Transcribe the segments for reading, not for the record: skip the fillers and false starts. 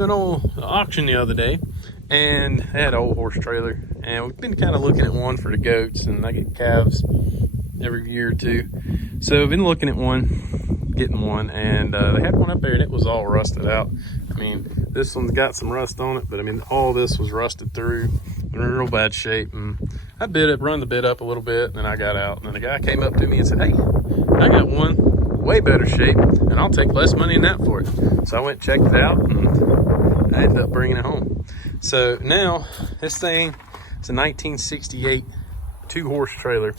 An old auction the other day, and they had an old horse trailer, and we've been kind of looking at one for the goats, and I get calves every year or two, so I've been looking at one, getting one, and they had one up there and it was all rusted out. I mean, this one's got some rust on it, but I mean, all this was rusted through, in real bad shape. And I run the bid up a little bit, and then I got out, and then the guy came up to me and said, "Hey, I got one way better shape, and I'll take less money than that for it." So I went and checked it out, and I ended up bringing it home. So now this thing is a 1968 two-horse trailer,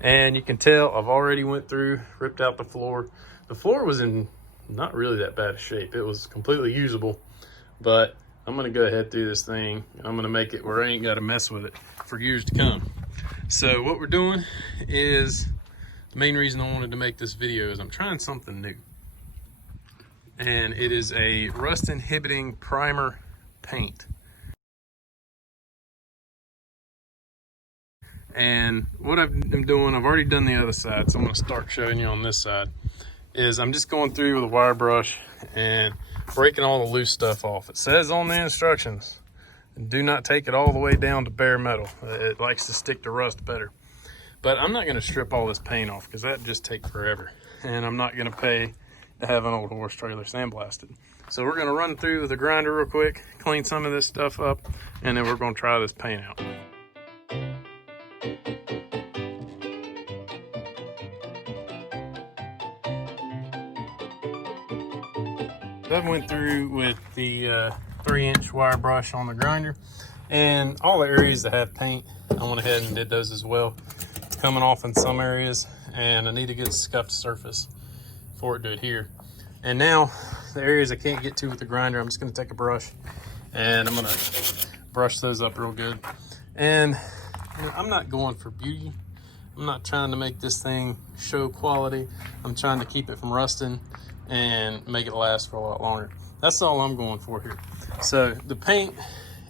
and you can tell I've already went through, ripped out the floor. The floor was in not really that bad of shape. It was completely usable, but I'm gonna go ahead through this thing, and I'm gonna make it where I ain't gotta mess with it for years to come. So what we're doing is, the main reason I wanted to make this video is I'm trying something new. And it is a rust inhibiting primer paint. And what I'm doing, I've already done the other side, so I'm gonna start showing you on this side, is I'm just going through with a wire brush and breaking all the loose stuff off. It says on the instructions, do not take it all the way down to bare metal. It likes to stick to rust better. But I'm not gonna strip all this paint off because that'd just take forever. And I'm not gonna pay to have an old horse trailer sandblasted. So we're gonna run through the grinder real quick, clean some of this stuff up, and then we're gonna try this paint out. I went through with the 3-inch wire brush on the grinder, and all the areas that have paint, I went ahead and did those as well. It's coming off in some areas, and I need a good scuffed surface for it to adhere. And now the areas I can't get to with the grinder, I'm just going to take a brush and I'm going to brush those up real good. And you know, I'm not going for beauty. I'm not trying to make this thing show quality. I'm trying to keep it from rusting and make it last for a lot longer. That's all I'm going for here. So the paint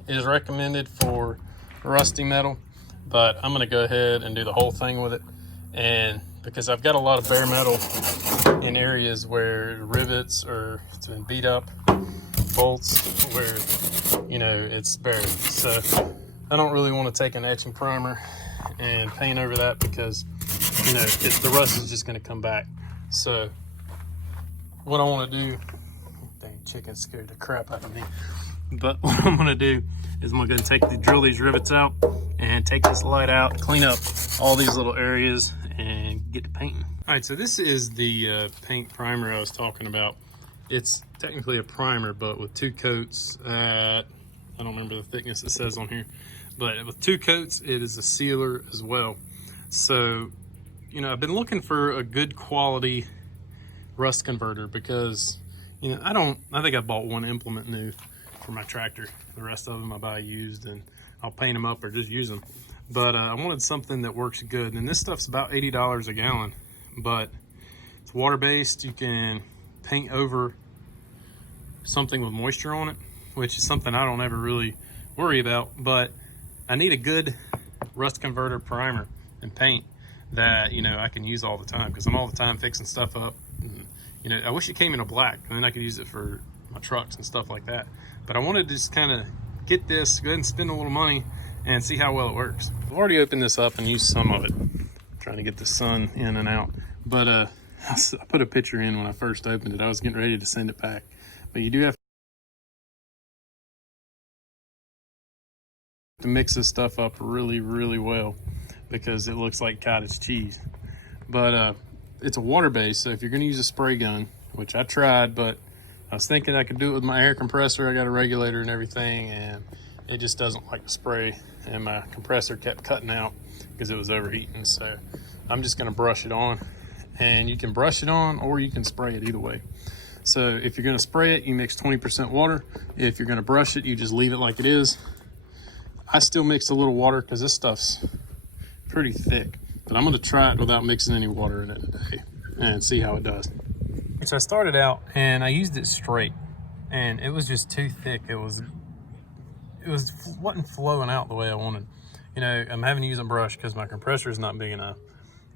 is recommended for rusty metal, but I'm going to go ahead and do the whole thing with it. And because I've got a lot of bare metal in areas where rivets or it's been beat up, bolts where, you know, it's bare. So I don't really want to take an etching primer and paint over that because, you know, the rust is just going to come back. So what I want to do, dang chicken scared the crap out of me. But what I'm going to do is I'm going to drill these rivets out and take this light out, clean up all these little areas, and get to painting. All right, so this is the paint primer I was talking about. It's technically a primer, but with 2 coats at, I don't remember the thickness it says on here, but with 2 coats, it is a sealer as well. So, you know, I've been looking for a good quality rust converter because, you know, I think I bought one implement new for my tractor. The rest of them I buy used, and I'll paint them up or just use them. But I wanted something that works good, and this stuff's about $80 a gallon, but it's water-based. You can paint over something with moisture on it, which is something I don't ever really worry about, but I need a good rust converter primer and paint that, you know, I can use all the time because I'm all the time fixing stuff up. And, you know, I wish it came in a black, and then I could use it for my trucks and stuff like that. But I wanted to just kind of get this, go ahead and spend a little money and see how well it works. I've already opened this up and used some of it, trying to get the sun in and out. But I put a picture in when I first opened it. I was getting ready to send it back. But you do have to mix this stuff up really, really well because it looks like cottage cheese. But it's a water-based, so if you're going to use a spray gun, which I tried, but I was thinking I could do it with my air compressor. I got a regulator and everything, and it just doesn't like to spray, and my compressor kept cutting out because it was overheating. So I'm just going to brush it on, and you can brush it on or you can spray it either way. So if you're going to spray it, you mix 20% water. If you're going to brush it, you just leave it like it is. I still mix a little water because this stuff's pretty thick, but I'm going to try it without mixing any water in it today and see how it does. So I started out and I used it straight, and it was just too thick. It wasn't flowing out the way I wanted. You know, I'm having to use a brush because my compressor is not big enough.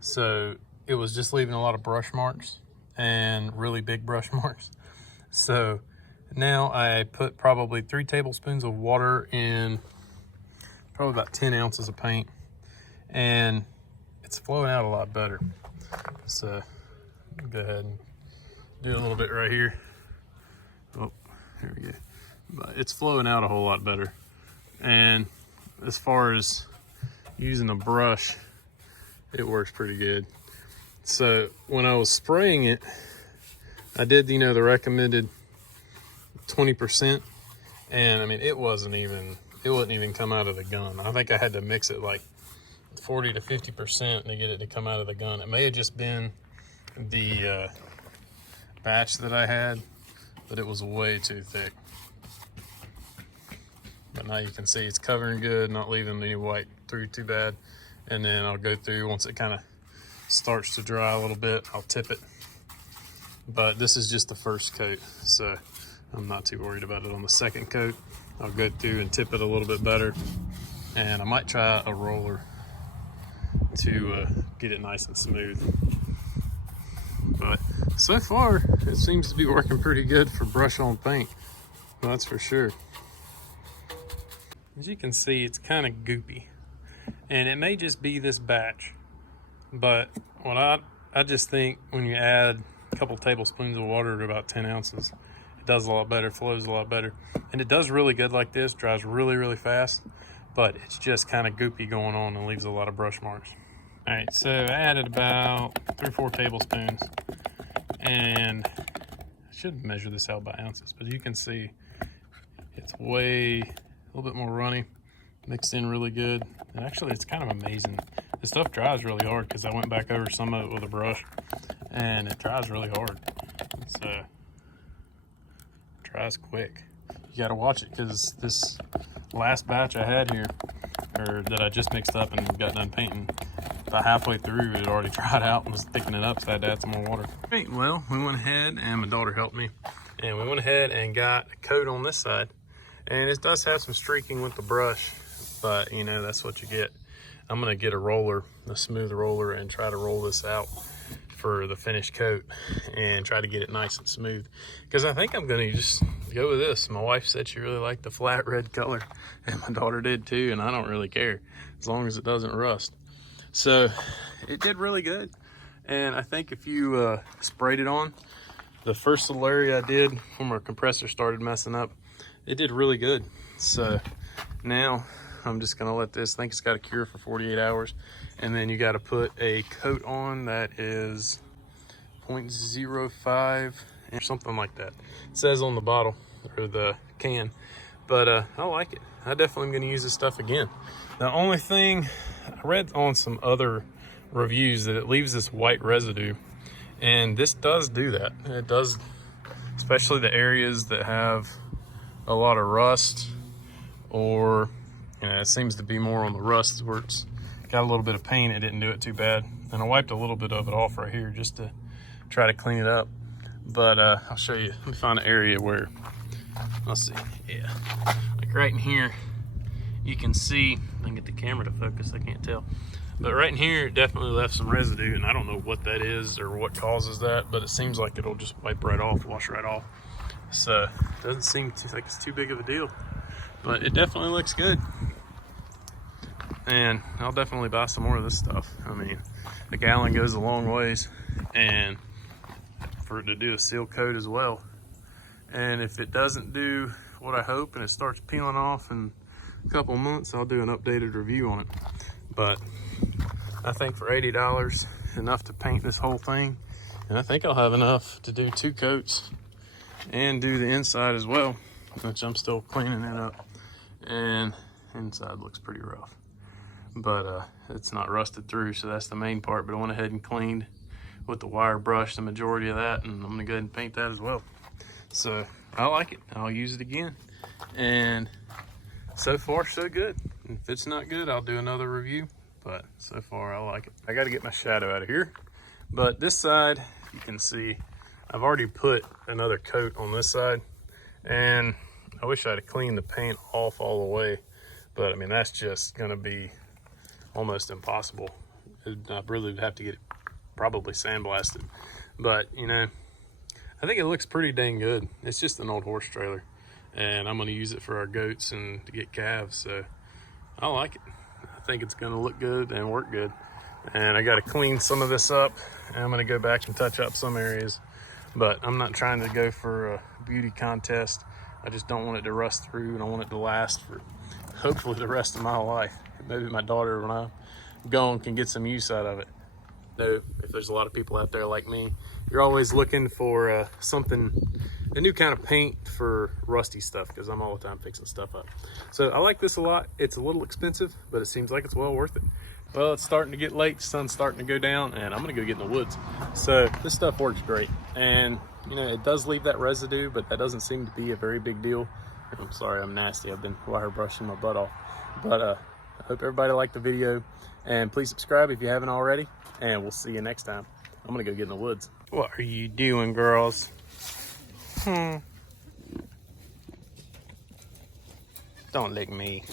So it was just leaving a lot of brush marks and really big brush marks. So Now I put probably 3 tablespoons of water in probably about 10 ounces of paint, and it's flowing out a lot better. So go ahead and do a little bit right here. Oh, here we go. But it's flowing out a whole lot better. And as far as using a brush, it works pretty good. So when I was spraying it, I did, you know, the recommended 20%, and I mean, it wouldn't even come out of the gun. I think I had to mix it like 40 to 50% to get it to come out of the gun. It may have just been the batch that I had, but it was way too thick. But now you can see it's covering good, not leaving any white through too bad. And then I'll go through, once it kind of starts to dry a little bit, I'll tip it. But this is just the first coat, so I'm not too worried about it. On the second coat, I'll go through and tip it a little bit better. And I might try a roller to get it nice and smooth. But so far, it seems to be working pretty good for brush on paint. That's for sure. As you can see, it's kind of goopy, and it may just be this batch, but what I just think when you add a couple tablespoons of water to about 10 ounces, it does a lot better, flows a lot better, and it does really good like this, dries really, really fast, but it's just kind of goopy going on and leaves a lot of brush marks. All right, so I added about 3 or 4 tablespoons, and I should measure this out by ounces, but you can see it's a little bit more runny, mixed in really good. And actually, it's kind of amazing. The stuff dries really hard because I went back over some of it with a brush, and it dries really hard. So dries quick. You got to watch it, because this last batch I had here, or that I just mixed up and got done painting, about halfway through it already dried out and was thickening up, so I had to add some more water. Right, well, we went ahead, and my daughter helped me, and we went ahead and got a coat on this side. And it does have some streaking with the brush, but you know, that's what you get. I'm gonna get a roller, a smooth roller, and try to roll this out for the finished coat and try to get it nice and smooth. Because I think I'm gonna just go with this. My wife said she really liked the flat red color, and my daughter did too, and I don't really care as long as it doesn't rust. So it did really good. And I think if you sprayed it on, the first little area I did when our compressor started messing up, it did really good. So now I'm just gonna let this, I think it's got to cure for 48 hours. And then you got to put a coat on that is 0.05 or something like that. It says on the bottle or the can, but I like it. I definitely am gonna use this stuff again. The only thing, I read on some other reviews that it leaves this white residue, and this does do that. It does, especially the areas that have a lot of rust, or you know, it seems to be more on the rust where it's got a little bit of paint. It didn't do it too bad, and I wiped a little bit of it off right here just to try to clean it up. But I'll show you. Let me find an area where, let's see, yeah, like right in here you can see, I can get the camera to focus, I can't tell, but right in here it definitely left some residue, and I don't know what that is or what causes that, but it seems like it'll just wipe right off, wash right off. So it doesn't seem like it's too big of a deal, but it definitely looks good. And I'll definitely buy some more of this stuff. I mean, a gallon goes a long ways, and for it to do a seal coat as well. And if it doesn't do what I hope and it starts peeling off in a couple months, I'll do an updated review on it. But I think for $80, enough to paint this whole thing. And I think I'll have enough to do 2 coats and do the inside as well, which I'm still cleaning it up. And inside looks pretty rough, but it's not rusted through, so that's the main part. But I went ahead and cleaned with the wire brush the majority of that, and I'm gonna go ahead and paint that as well. So I like it. I'll use it again, and so far so good. If it's not good, I'll do another review, but so far I like it. I got to get my shadow out of here, but this side, you can see I've already put another coat on this side, and I wish I'd have cleaned the paint off all the way, but I mean, that's just gonna be almost impossible. I really would have to get it probably sandblasted, but you know, I think it looks pretty dang good. It's just an old horse trailer, and I'm gonna use it for our goats and to get calves, so I like it. I think it's gonna look good and work good. And I gotta clean some of this up, and I'm gonna go back and touch up some areas, but I'm not trying to go for a beauty contest. I just don't want it to rust through, and I want it to last for hopefully the rest of my life. Maybe my daughter, when I'm gone, can get some use out of it. Though, if there's a lot of people out there like me, you're always looking for a new kind of paint for rusty stuff, because I'm all the time fixing stuff up. So I like this a lot. It's a little expensive, but it seems like it's well worth it. Well, it's starting to get late, the sun's starting to go down, and I'm gonna go get in the woods. So this stuff works great. And you know, it does leave that residue, but that doesn't seem to be a very big deal. I'm sorry, I'm nasty. I've been wire brushing my butt off. But I hope everybody liked the video, and please subscribe if you haven't already, and we'll see you next time. I'm gonna go get in the woods. What are you doing, girls? Don't lick me.